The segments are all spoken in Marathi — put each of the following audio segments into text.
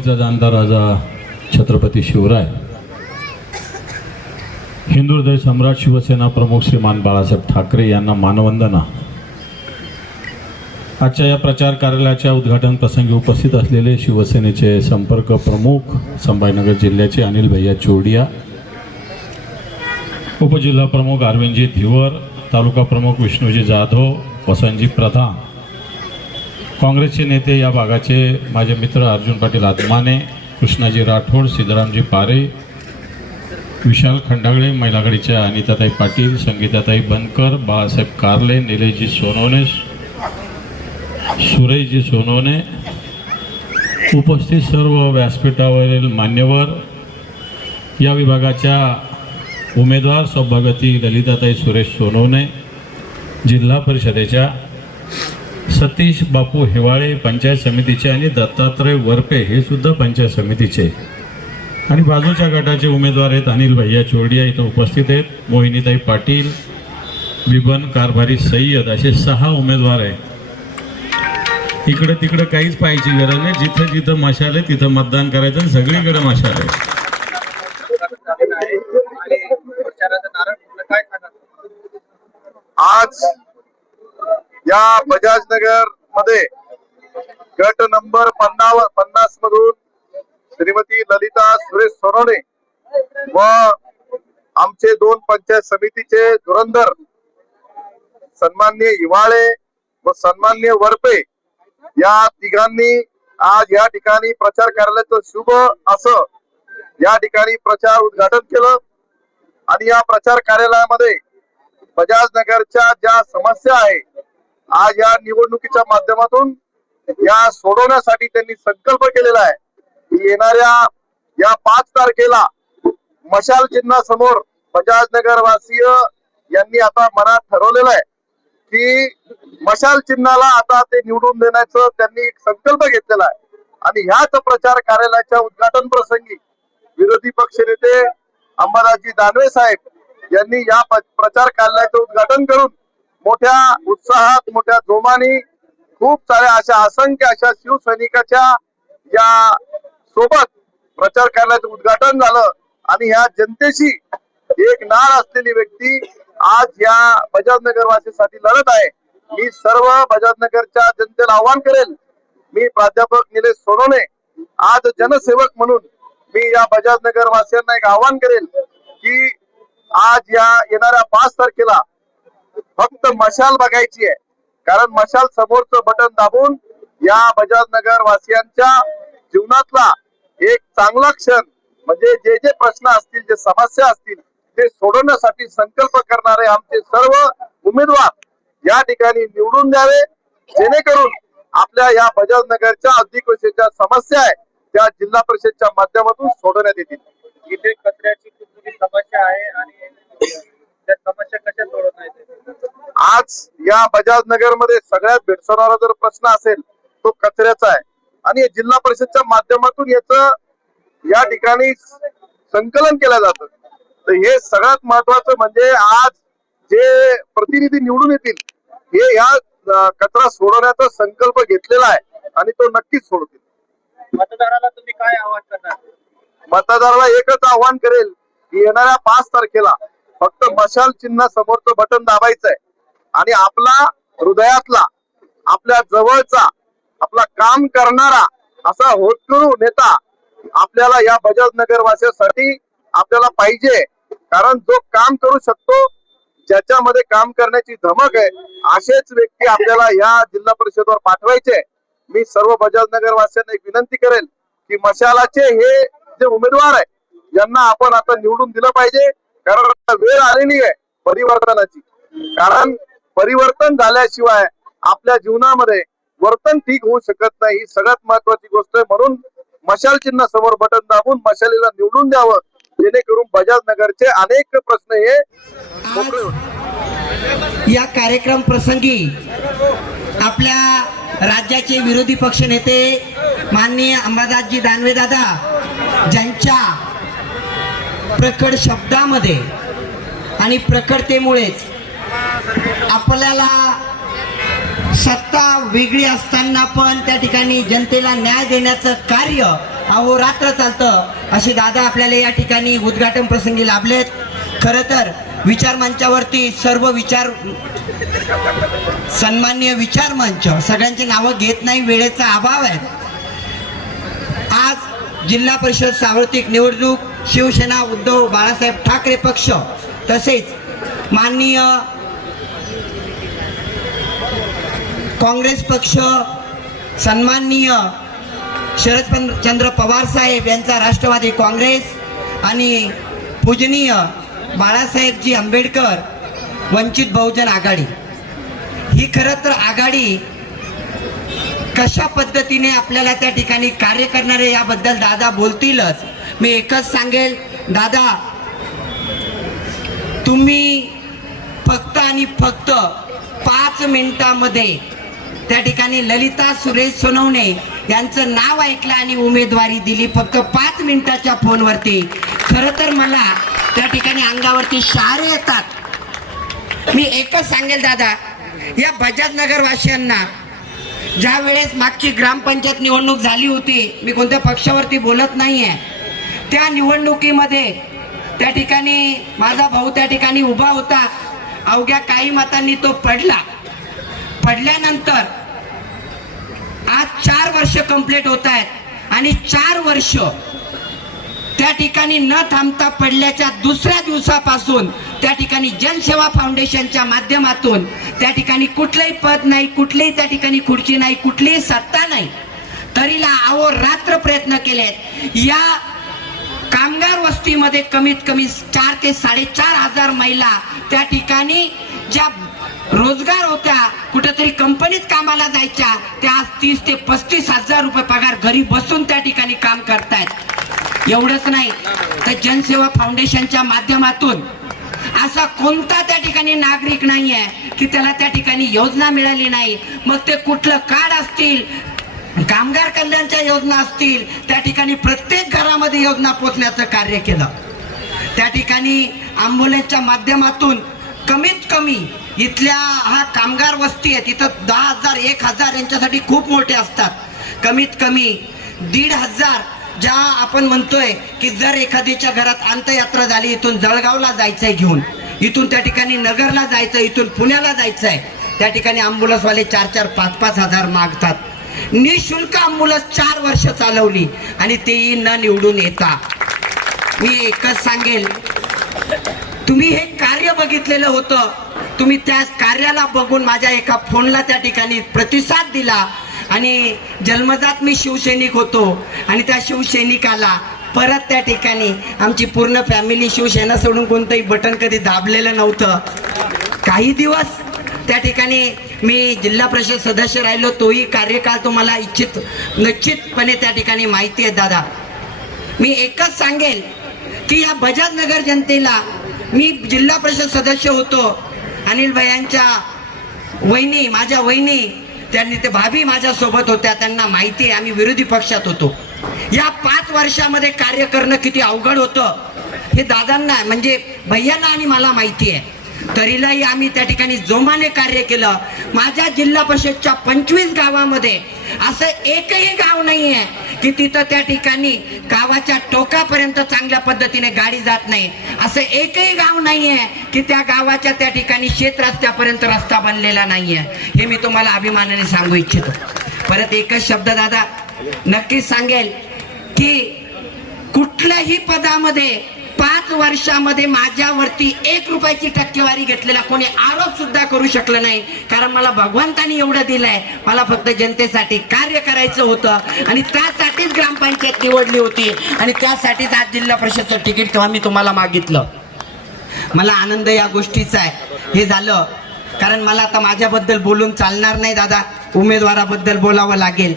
वाघेरीचा जाणता राजा छत्रपती शिवराय, हिंदू हृदय सम्राट शिवसेना प्रमुख श्रीमान बाळासाहेब ठाकरे यांना मानवंदना। आजच्या या प्रचार कार्यालयाच्या उद्घाटन प्रसंगी उपस्थित असलेले शिवसेनेचे संपर्क प्रमुख संभाजीनगर जिल्ह्याचे अनिल भैया चोडिया, उपजिल्हा प्रमुख अरविंदजी धिवर, तालुका प्रमुख विष्णुजी जाधव, वसंतजी प्रधान, काँग्रेसचे नेते या भागाचे माझे मित्र अर्जुन पाटील आत्माने, कृष्णाजी राठोड, सिद्धरामजी पारे, विशाल खंडागळे, महिला आघाडीच्या अनिताताई पाटील, संगीताताई बनकर, बाळासाहेब कारले, निलेशजी सोनवणे, सुरेशजी सोनवणे, उपस्थित सर्व व्यासपीठावरील मान्यवर, या विभागाच्या उमेदवार सौभाग्यवती ललिताताई सुरेश सोनवणे, जिल्हा परिषदेच्या सतीश बापू हिवाळे पंचायत समितीचे आणि दत्तात्रय वरपे हे सुद्धा पंचायत समितीचे, आणि बाजूच्या गटाचे उमेदवार आहेत अनिल भैया चोडिया इथं उपस्थित आहेत, मोहिनीताई पाटील, बिबन कारभारी सय्यद, असे 6 उमेदवार आहेत। इकडे तिकडे काहीच पाहायची गरज नाही, जिथं जिथं मशाल आहे तिथं मतदान करायचं आणि सगळीकडे मशाल आहे। आज या बजाजनगर मध्ये गट नंबर 50 मधून श्रीमती ललिता सुरेश सोनवणे व आमचे 2 पंचायत समितीचे धुरंधर सन्माननीय हिवाळे व सन्माननीय वरपे या तिघांनी आज या ठिकाणी प्रचार कार्यालयाचं शुभ असं या ठिकाणी प्रचार उद्घाटन केलं। आणि या प्रचार कार्यालयामध्ये बजाजनगरच्या ज्या समस्या आहे आज या निवडणुकीच्या माध्यमातून या सोडवण्यासाठी त्यांनी संकल्प केलेला आहे की येणाऱ्या या 5 तारखेला मशाल चिन्हासमोर बजाजनगर वासीय यांनी आता मनात ठरवलेलं आहे की मशाल चिन्हाला आता ते निवडून देण्याचं त्यांनी एक संकल्प घेतलेला आहे। आणि ह्याच प्रचार कार्यालयाच्या उद्घाटन प्रसंगी विरोधी पक्षनेते अंबादासजी दानवे साहेब यांनी या प्रचार कार्यालयाचं उद्घाटन करून मोठ्या उत्साहात मोठ्या जोमाने खूप साऱ्या असंख्य अशा शिवसैनिकाच्या या सोबत प्रचार कार्यालयाचं उद्घाटन झालं। आणि ह्या जनतेशी एक नाळ असलेली व्यक्ती आज या बजाजनगर वासीसाठी लढत आहे। मी सर्व बजाजनगरच्या जनतेला आवाहन करेल, मी प्राध्यापक निलेश सोनवणे आज जनसेवक म्हणून मी या बजाजनगर वासियांना एक आवाहन करेल की आज या येणाऱ्या 5 तारखेला फक्त मशाल बघायची आहे, कारण मशाल समोरचं बटन दाबून या बजाजनगर वासियांच्या जीवनातला एक चांगला क्षण म्हणजे जे जे प्रश्न असतील, जे समस्या असतील ते सोडवण्यासाठी संकल्प करणारे आमचे सर्व उमेदवार या ठिकाणी निवडून द्यावे, जेणेकरून आपल्या या बजाजनगरच्या अधिकृतच्या समस्या आहे त्या जिल्हा परिषदच्या माध्यमातून सोडवण्यात येतील। इथे कचऱ्याची खूप मोठी समस्या आहे आणि त्या समस्या कशा सोडवता येतील? आज या बजाजनगर मध्ये सगळ्यात भेडसावणारा जर प्रश्न असेल तो कचऱ्याचा आहे आणि जिल्हा परिषदच्या माध्यमातून याचं या ठिकाणी संकलन केलं जातं। तर हे सगळ्यात महत्वाचं म्हणजे आज जे प्रतिनिधी निवडून येतील हे या कचरा सोडवण्याचा संकल्प घेतलेला आहे आणि तो नक्कीच सोडतील। मतदाराला तुम्ही काय आवाहन करणार? मतदाराला एकच आव्हान करेल की येणाऱ्या 5 तारखेला फक्त मशाल चिन्ह समोरचं बटन दाबायचं आहे आणि आपला हृदयातला, आपल्या जवळचा, आपला काम करणारा असा होतकरू नेता आपल्याला या बजाजनगर वासियांसाठी आपल्याला पाहिजे। कारण जो काम करू शकतो, ज्याच्यामध्ये काम करण्याची धमक आहे, असेच व्यक्ती आपल्याला या जिल्हा परिषदेवर पाठवायचे। मी सर्व बजाजनगर वासियांना एक विनंती करेल की मशालाचे हे जे उमेदवार आहे यांना आपण आता निवडून दिलं पाहिजे, कारण वेळ आलेली आहे परिवर्तनाची। कारण परिवर्तन झाल्याशिवाय आपल्या जीवनामध्ये वर्तन ठीक होऊ शकत नाही, ही सगळ्यात महत्वाची गोष्ट आहे। म्हणून मशाल चिन्ह समोर बटन दाबून मशालीला निवडून द्यावं, जेणेकरून बजाजनगरचे अनेक प्रश्न हे मोकळे होतील। या कार्यक्रम प्रसंगी आपल्या राज्याचे विरोधी पक्ष नेते माननीय अंबादासजी दानवे दादा, ज्यांच्या प्रकट शब्दामध्ये आणि प्रकटतेमुळेच आपल्याला सत्ता वेगळी असताना पण त्या ठिकाणी जनतेला न्याय देण्याचं कार्य अहोरात्र चालतं असे दादा आपल्याला या ठिकाणी उद्घाटन प्रसंगी लाभलेत. खरं तर विचार मंचावरती सर्व विचार सन्माननीय विचार मंच सगळ्यांची नावं घेत नाही, वेळेचा अभाव आहे. आज जिल्हा परिषद सार्वत्रिक निवडणूक शिवसेना उद्धव बाळासाहेब ठाकरे पक्ष तसेच माननीय काँग्रेस पक्ष सन्माननीय शरदचंद्र पवार साहेब यांचा राष्ट्रवादी काँग्रेस आणि पूजनीय बाळासाहेबजी आंबेडकर वंचित बहुजन आघाडी ही खरं तर आघाडी कशा पद्धतीने आपल्याला त्या ठिकाणी कार्य करणारे याबद्दल दादा बोलतीलच. मी एकच सांगेल दादा, तुम्ही फक्त आणि फक्त 5 मिनिटामध्ये त्या ठिकाणी ललिता सुरेश सोनवणे यांचं नाव ऐकलं आणि उमेदवारी दिली फक्त 5 मिनिटाच्या फोनवरती. खरं तर मला त्या ठिकाणी अंगावरती शहारे येतात. मी एकच सांगेल दादा, या बजाजनगर वासियांना ज्या वेळेस मागची ग्रामपंचायत निवडणूक झाली होती, मी कोणत्या पक्षावरती बोलत नाहीये, त्या निवडणुकीमध्ये त्या ठिकाणी माझा भाऊ त्या ठिकाणी उभा होता. अवघ्या काही मतांनी तो पडल्यानंतर आज 4 वर्ष कंप्लीट होत आहेत आणि 4 वर्ष त्या ठिकाणी न थांबता पडल्याच्या दुसऱ्या दिवसापासून त्या ठिकाणी जनसेवा फाउंडेशनच्या माध्यमातून त्या ठिकाणी कुठलंही पद नाही, कुठलीही त्या ठिकाणी खुर्ची नाही, कुठलीही सत्ता नाही, तरीला अहोरात्र प्रयत्न केलेत. या कामगार वस्तीमध्ये कमीत कमी 4 ते 4,500 महिला त्या ठिकाणी ज्या रोजगार होत्या, कुठेतरी कंपनीत कामाला जायच्या, त्या आज 30 ते 35,000 रुपये पगार घरी बसून त्या ठिकाणी काम करतायत. एवढंच नाही तर जनसेवा फाउंडेशनच्या माध्यमातून असा कोणता त्या ठिकाणी नागरिक नाही आहे की त्याला त्या ठिकाणी योजना मिळाली नाही. मग ते कुठलं कार्ड असतील, कामगार कल्याणच्या योजना असतील, त्या ठिकाणी प्रत्येक घरामध्ये योजना पोचण्याचं कार्य केलं. त्या ठिकाणी ॲम्ब्युलन्सच्या माध्यमातून कमीत कमी इथल्या हा कामगार वस्ती आहे तिथं 10,000 1,000 यांच्यासाठी खूप मोठे असतात. कमीत कमी 1,500 ज्या आपण म्हणतोय की जर एखाद्याच्या घरात अंत्ययात्रा झाली, इथून जळगावला जायचंय घेऊन, इथून त्या ठिकाणी नगरला जायचं, इथून पुण्याला जायचंय, त्या ठिकाणी ॲम्ब्युलन्सवाले 4,000 5,000 5,000 मागतात. निशुल्क ॲम्ब्युलन्स 4 वर्ष चालवली आणि तेही न निवडून येता. मी एकच सांगेल, तुम्ही हे कार्य बघितलेलं होतं, तुम्ही त्या कार्याला बघून माझ्या एका फोनला त्या ठिकाणी प्रतिसाद दिला आणि जन्मजात मी शिवसैनिक होतो आणि त्या शिवसैनिकाला परत त्या ठिकाणी आमची पूर्ण फॅमिली शिवसेना सोडून कोणतंही बटन कधी दाबलेलं नव्हतं. काही दिवस त्या ठिकाणी मी जिल्हा परिषद सदस्य राहिलो, तोही कार्यकाळ तुम्हाला निश्चितपणे त्या ठिकाणी माहिती आहे दादा. मी एकच सांगेल की या बजाजनगर जनतेला, मी जिल्हा परिषद सदस्य होतो, अनिल भैयांच्या वहिनी, माझ्या वहिनी, त्यांनी ते भाभी माझ्या सोबत होत्या, त्यांना माहिती आहे आम्ही विरोधी पक्षात होतो. या 5 वर्षामध्ये कार्य करणं किती अवघड होतं हे दादांना म्हणजे भैयांना आणि मला माहिती आहे. तरीलाही आम्ही त्या ठिकाणी जोमाने कार्य केलं. माझ्या जिल्हा परिषदच्या 25 गावामध्ये असं एकही गाव नाही आहे की तिथं त्या ठिकाणी गावाच्या टोकापर्यंत चांगल्या पद्धतीने गाडी जात नाही. असं एकही गाव नाही आहे की त्या गावाच्या त्या ठिकाणी शेत रस्त्यापर्यंत रस्ता बनलेला नाही आहे. हे मी तुम्हाला अभिमानाने सांगू इच्छितो. परत एकच शब्द दादा नक्कीच सांगेल की कुठल्याही पदामध्ये 5 वर्षामध्ये माझ्यावरती 1 रुपयाची टक्केवारी घेतलेला कोणी आरोप सुद्धा करू शकलं नाही. कारण मला भगवंतानी एवढं दिलंय, मला फक्त जनतेसाठी कार्य करायचं होतं आणि त्यासाठीच ग्रामपंचायत निवडली होती आणि त्यासाठीच आज जिल्हा परिषदचं तिकीट तेव्हा मी तुम्हाला मागितलं. मला आनंद या गोष्टीचा आहे. हे झालं कारण मला आता माझ्याबद्दल बोलून चालणार नाही दादा, उमेदवाराबद्दल बोलावं लागेल.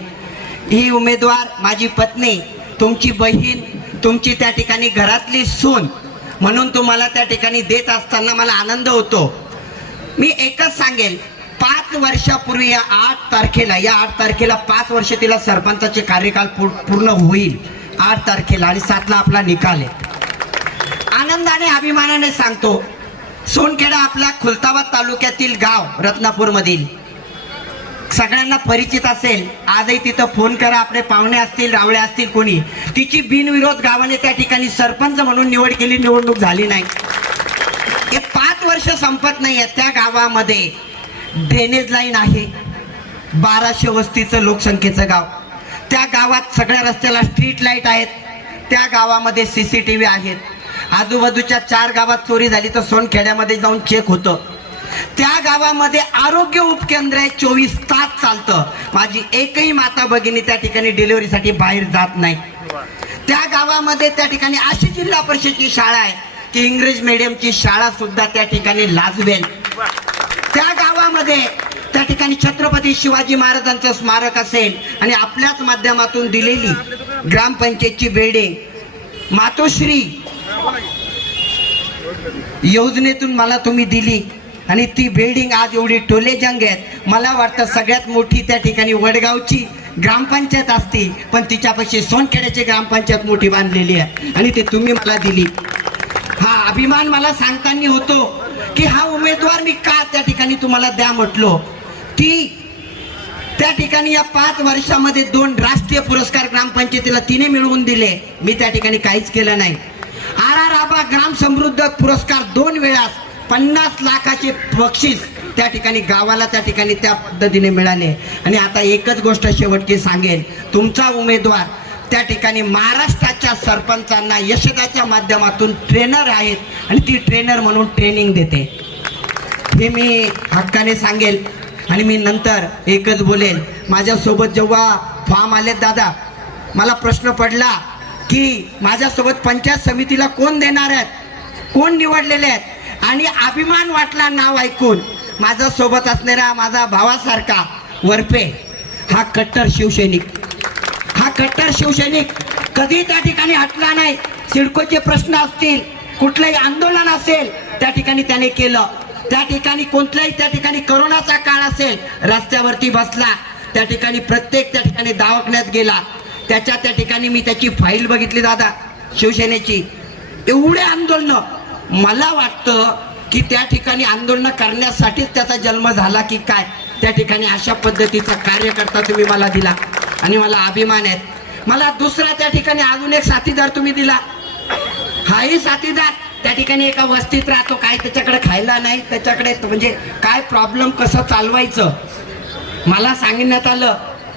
ही उमेदवार माझी पत्नी, तुमची बहीण, तुमची त्या ठिकाणी घरातली सून म्हणून तुम्हाला त्या ठिकाणी देत असताना मला आनंद होतो. मी एकच सांगेल, 5 वर्षापूर्वी या 8 तारखेला 5 वर्ष तिला सरपंचाचे कार्यकाल पूर्ण होईल 8 तारखेला आणि 7ला आपला निकाल आहे. आनंदाने अभिमानाने सांगतो, सोनखेडा आपला खुलताबाद तालुक्यातील गाव रत्नापूर मधील सगळ्यांना परिचित असेल. आजही तिथं फोन करा, आपले पाहुणे असतील, रावळे असतील, कोणी. तिची बिनविरोध गावाने त्या ठिकाणी सरपंच म्हणून निवड केली, निवडणूक झाली नाही. हे 5 वर्ष संपत नाहीये. त्या गावामध्ये ड्रेनेज लाईन आहे. 1200 वस्तीचं लोकसंख्येचं गाव. त्या गावात सगळ्या रस्त्याला स्ट्रीट लाईट आहेत. त्या गावामध्ये CCTV आहेत. आजूबाजूच्या 4 गावात चोरी झाली तर सोनखेड्यामध्ये जाऊन चेक होतं. त्या गावामध्ये आरोग्य उपकेंद्र आहे, 24 तास चालतं. माझी एकही माता भगिनी त्या ठिकाणी डिलिव्हरीसाठी बाहेर जात नाही. त्या गावामध्ये त्या ठिकाणी अशी जिल्हा परिषदची शाळा आहे की इंग्रज मीडियमची शाळा सुद्धा त्या ठिकाणी लाजवेल. त्या गावामध्ये त्या ठिकाणी छत्रपती शिवाजी महाराजांचं स्मारक असेल आणि आपल्याच माध्यमातून दिलेली ग्रामपंचायतची बिल्डिंग मातोश्री योजनेतून मला तुम्ही दिली आणि ती बिल्डिंग आज एवढी टोलेजंग आहेत. मला वाटतं सगळ्यात मोठी त्या ठिकाणी वडगावची ग्रामपंचायत असती, पण तिच्यापाशी सोनखेड्याची ग्रामपंचायत मोठी बांधलेली आहे आणि ते तुम्ही मला दिली. हा अभिमान मला सांगताना होतो की हा उमेदवार मी का त्या ठिकाणी तुम्हाला द्या म्हटलो. ती त्या ठिकाणी या 5 वर्षामध्ये 2 राष्ट्रीय पुरस्कार ग्रामपंचायतीला तिने मिळवून दिले. मी त्या ठिकाणी काहीच केलं नाही. RR आबा ग्राम समृद्ध पुरस्कार 2 वेळा 50 लाखाचे बक्षीस त्या ठिकाणी गावाला त्या ठिकाणी त्या पद्धतीने मिळाले. आणि आता एकच गोष्ट शेवटची सांगेन, तुमचा उमेदवार त्या ठिकाणी महाराष्ट्राच्या सरपंचांना यशदाच्या माध्यमातून ट्रेनर आहेत आणि ती ट्रेनर म्हणून ट्रेनिंग देते. हे मी हक्काने सांगेल. आणि मी नंतर एकच बोलेल, माझ्यासोबत जेव्हा फॉर्म आलेत दादा, मला प्रश्न पडला की माझ्यासोबत पंचायत समितीला कोण देणार आहेत, कोण निवडलेले आहेत. आणि अभिमान वाटला नाव ऐकून. माझ्यासोबत असणारा माझा भावासारखा वरपे हा कट्टर शिवसैनिक, हा कट्टर शिवसैनिक कधी त्या ठिकाणी हटला नाही. सिडकोचे प्रश्न असतील, कुठलंही आंदोलन असेल, त्या ठिकाणी त्याने केलं. त्या ठिकाणी कोणत्याही त्या ठिकाणी करोनाचा काळ असेल, रस्त्यावरती बसला. त्या ठिकाणी प्रत्येक त्या ठिकाणी दवाखान्यात गेला. त्या ठिकाणी मी त्याची फाईल बघितली दादा शिवसेनेची. एवढे आंदोलन, मला वाटतं की त्या ठिकाणी आंदोलन करण्यासाठीच त्याचा जन्म झाला की काय. त्या ठिकाणी अशा पद्धतीचा कार्यकर्ता तुम्ही मला दिला आणि मला अभिमान आहे. मला दुसरा त्या ठिकाणी अजून एक साथीदार तुम्ही दिला. हाही साथीदार त्या ठिकाणी एका वस्तीत राहतो, काय त्याच्याकडे खायला नाही, त्याच्याकडे म्हणजे काय प्रॉब्लेम कसं चालवायचं. मला सांगण्यात आलं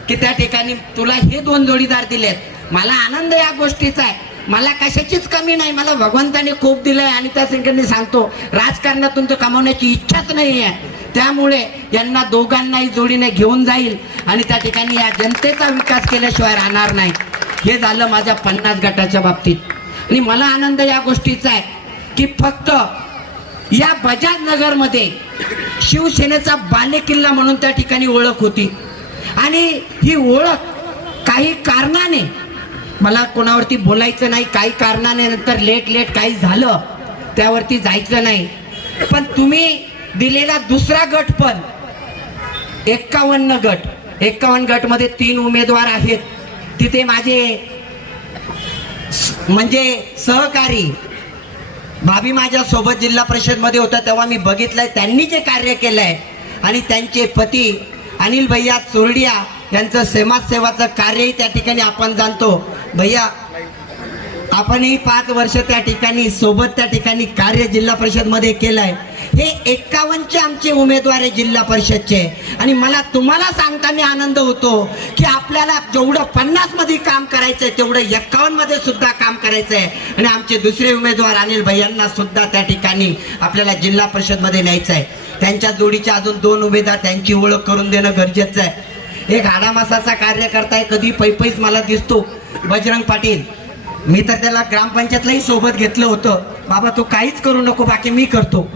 की त्या ठिकाणी तुला हे 2 जोडीदार दिलेत. मला आनंद या गोष्टीचा आहे. मला कशाचीच कमी नाही. मला भगवंताने खूप दिलंय आणि त्या ठिकाणी सांगतो राजकारणातून तर कमावण्याची इच्छाच नाही आहे. त्यामुळे यांना दोघांनाही जोडीने घेऊन जाईल आणि त्या ठिकाणी या जनतेचा विकास केल्याशिवाय राहणार नाही. हे झालं माझ्या 50 गटाच्या बाबतीत. आणि मला आनंद या गोष्टीचा आहे की फक्त या बजाजनगरमध्ये शिवसेनेचा बालेकिल्ला म्हणून त्या ठिकाणी ओळख होती. आणि ही ओळख काही कारणाने, मला कोणावरती बोलायचं नाही, काही कारणाने नंतर लेट काही झालं त्यावरती जायचं नाही. पण तुम्ही दिलेला दुसरा गट पण 51 गट, 51 गटमध्ये 3 उमेदवार आहेत. तिथे माझे म्हणजे सहकारी भाभी माझ्या सोबत जिल्हा परिषद मध्ये होता तेव्हा मी बघितलंय त्यांनी जे कार्य केलंय. आणि त्यांचे पती अनिल भैया चोरडिया यांचं समाजसेवाचं कार्यही त्या ठिकाणी आपण जाणतो. भैया आपणही 5 वर्ष त्या ठिकाणी सोबत त्या ठिकाणी कार्य जिल्हा परिषद मध्ये केलंय. हे 51चे आमचे उमेदवार आहे जिल्हा परिषदचे. आणि मला तुम्हाला सांगताना आनंद होतो की आपल्याला जेवढं 50 मध्ये काम करायचंय तेवढं 51 मध्ये सुद्धा काम करायचंय. आणि आमचे दुसरे उमेदवार अनिल भैयांना सुद्धा त्या ठिकाणी आपल्याला जिल्हा परिषद मध्ये न्यायचं आहे. त्यांच्या जोडीचे अजून 2 उमेदवार, त्यांची ओळख करून देणं गरजेचं आहे. एक हाडामासाचा कार्यकर्ता आहे, कधी पैपैच मला दिसतो, बजरंग पाटील. मी तर त्याला ग्रामपंचायतलाही सोबत घेतलं होतं. बाबा तू काहीच करू नको, बाकी मी करतो.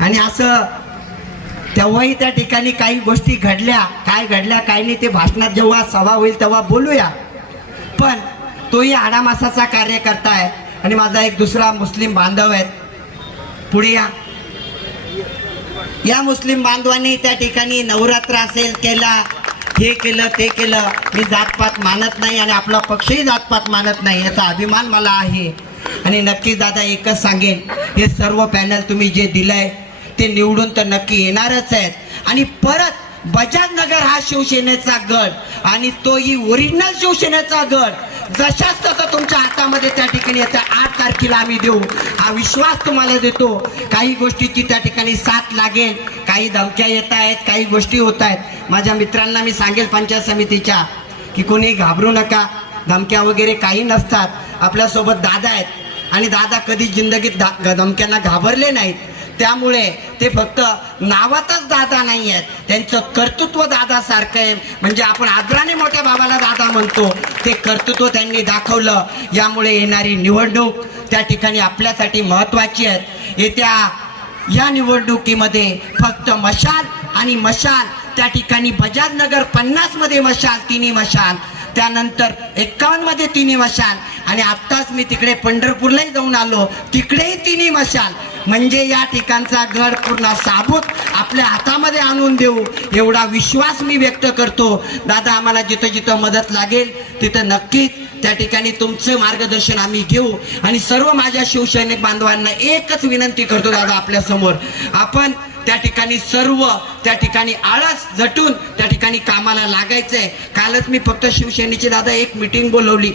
आणि असं तेव्हाही त्या ठिकाणी काही गोष्टी घडल्या, काय घडल्या काय नाही ते भाषणात जेव्हा सभा होईल तेव्हा बोलूया. पण तोही हाडामासाचा कार्यकर्ता आहे. आणि माझा एक दुसरा मुस्लिम बांधव आहे, पुढे या मुस्लिम बांधवांनी त्या ठिकाणी नवरात्र असेल केला, हे केलं ते केलं. मी जातपात मानत नाही आणि आपला पक्षही जातपात मानत नाही, याचा अभिमान मला आहे. आणि नक्कीच दादा एकच सांगेन, हे सर्व पॅनल तुम्ही जे दिलंय ते निवडून तर नक्की येणारच आहेत. आणि परत बजाजनगर हा शिवसेनेचा गड आणि तोही ओरिजिनल शिवसेनेचा गड जशाच तसं तुमच्या हातामध्ये त्या ठिकाणी येत्या 8 तारखेला आम्ही देऊ हा विश्वास तुम्हाला देतो. काही गोष्टीची त्या ठिकाणी साथ लागेल, काही धमक्या येत आहेत, काही गोष्टी होत आहेत. माझ्या मित्रांना मी सांगेल पंचायत समितीच्या की कोणी घाबरू नका, धमक्या वगैरे काही नसतात. आपल्यासोबत दादा आहेत आणि दादा कधी जिंदगीत धमक्यांना घाबरले नाहीत. त्यामुळे ते फक्त नावातच दादा नाही आहेत, त्यांचं कर्तृत्व दादा सारखं आहे. म्हणजे आपण आदराने मोठ्या बाबाला दादा म्हणतो, ते कर्तृत्व त्यांनी दाखवलं. यामुळे येणारी निवडणूक त्या ठिकाणी आपल्यासाठी महत्वाची आहे. येत्या या निवडणुकीमध्ये फक्त मशाल आणि मशाल त्या ठिकाणी बजाजनगर 50 मध्ये मशाल, तिन्ही मशाल, त्यानंतर 51 मध्ये तिन्ही मशाल आणि आत्ताच मी तिकडे पंढरपूरलाही जाऊन आलो, तिकडेही तिन्ही मशाल. म्हणजे या ठिकाणचा गड पूर्ण साबूत आपल्या हातामध्ये आणून देऊ एवढा विश्वास मी व्यक्त करतो. दादा आम्हाला जिथं जिथं मदत लागेल तिथं नक्कीच त्या ठिकाणी तुमचं मार्गदर्शन आम्ही घेऊ. आणि सर्व माझ्या शिवसैनिक बांधवांना एकच विनंती करतो दादा आपल्या समोर, आपण त्या ठिकाणी सर्व त्या ठिकाणी आळस झटून त्या ठिकाणी कामाला लागायचंय. कालच मी फक्त शिवसेनेची दादा एक मीटिंग बोलवली,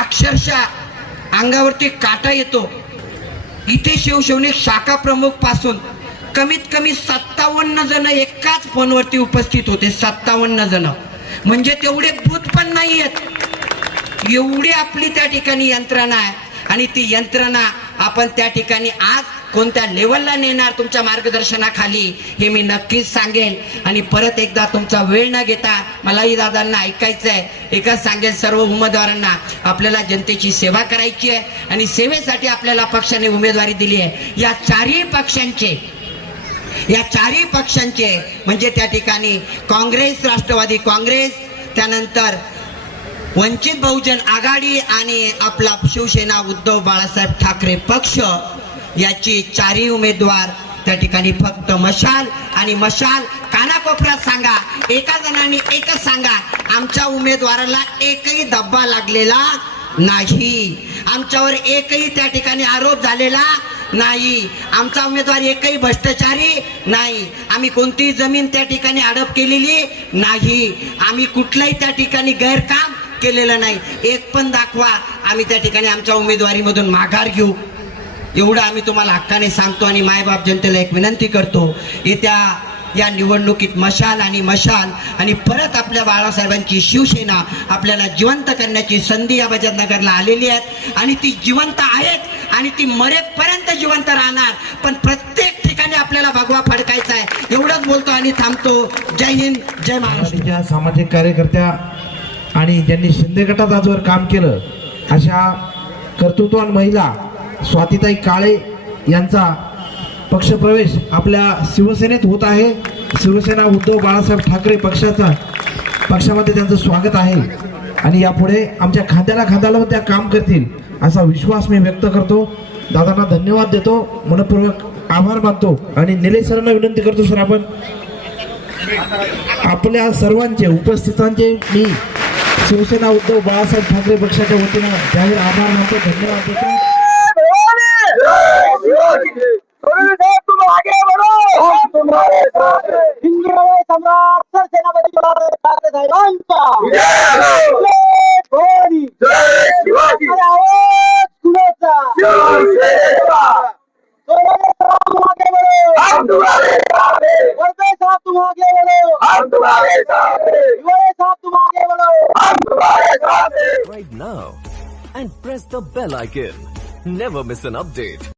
अक्षरशः अंगावरती काटा येतो. इथे शिवसैनिक शाखा प्रमुख पासून कमीत कमी 57 जण एकाच फोनवरती उपस्थित होते. 57 जण म्हणजे तेवढे भूत पण नाही आहेत, एवढी आपली त्या ठिकाणी यंत्रणा आहे. आणि ती यंत्रणा आपण त्या ठिकाणी आज कोणत्या लेवलला नेणार तुमच्या मार्गदर्शनाखाली हे मी नक्कीच सांगेन. आणि परत एकदा तुमचा वेळ न घेता मलाही दादांना ऐकायचं आहे, एकच सांगेल सर्व उमेदवारांना, आपल्याला जनतेची सेवा करायची आहे आणि सेवेसाठी आपल्याला पक्षाने उमेदवारी दिली आहे. या चारही पक्षांचे म्हणजे त्या ठिकाणी काँग्रेस, राष्ट्रवादी काँग्रेस, त्यानंतर वंचित बहुजन आघाडी आणि आपला शिवसेना उद्धव बाळासाहेब ठाकरे पक्ष, याची चारही उमेदवार त्या ठिकाणी फक्त मशाल आणि मशाल. कानाकोपऱ्यात सांगा, एका जणांनी एकच सांगा, आमच्या उमेदवाराला एकही धब्बा लागलेला नाही, आमच्यावर एकही त्या ठिकाणी आरोप झालेला नाही, आमचा उमेदवार एकही भ्रष्टाचारी नाही, आम्ही कोणतीही जमीन त्या ठिकाणी हडप केलेली नाही, आम्ही कुठल्याही त्या ठिकाणी गैरकाम केलेलं नाही. एक पण दाखवा, आम्ही त्या ठिकाणी आमच्या उमेदवारीमधून माघार घेऊ. एवढं आम्ही तुम्हाला हक्काने सांगतो. आणि मायबाप जनतेला एक विनंती करतो, येत्या या निवडणुकीत मशाल आणि मशाल आणि परत आपल्या बाळासाहेबांची शिवसेना आपल्याला जिवंत करण्याची संधी या बजाजनगरला आलेली आहे. आणि ती जिवंत आहेत आणि ती मरेपर्यंत जिवंत राहणार. पण प्रत्येक ठिकाणी आपल्याला भगवा फडकायचा आहे. एवढंच बोलतो आणि थांबतो. जय हिंद, जय महाराष्ट्र. सामाजिक कार्यकर्त्या आणि ज्यांनी शिंदे गटात आजवर काम केलं अशा कर्तृत्ववान महिला स्वातीताई काळे यांचा पक्षप्रवेश आपल्या शिवसेनेत होत आहे. शिवसेना उद्धव बाळासाहेब ठाकरे पक्षामध्ये त्यांचं स्वागत आहे आणि यापुढे आमच्या खांद्याला खांदा लावून त्या काम करतील असा विश्वास मी व्यक्त करतो. दादांना धन्यवाद देतो, मनपूर्वक आभार मानतो आणि निलेश सरांना विनंती करतो, सर आपण आपल्या सर्वांचे उपस्थितांचे मी शिवसेना उद्धव बाळासाहेब ठाकरे पक्षाच्या वतीनं जाहीर आभार मानतो, धन्यवाद देतो. तुम आगे बढ़ो, हम तुम्हारे साथ हैं. हिंदू हृदय सम्राट सरसेनापती बाळासाहेब ठाकरे साहेबांचा जय भवानी, जय शिवाजी. आवाज कुणाचा? शिवसेनेचा. सोनाले साहब तुम आगे बढ़ो, हम तुम्हारे साथ हैं. वर्दे साहब तुम आगे बढ़ो, हम तुम्हारे साथ हैं. युवराज साहब तुम आगे बढ़ो, हम तुम्हारे साथ हैं. Right now and press the bell icon. Never miss an update.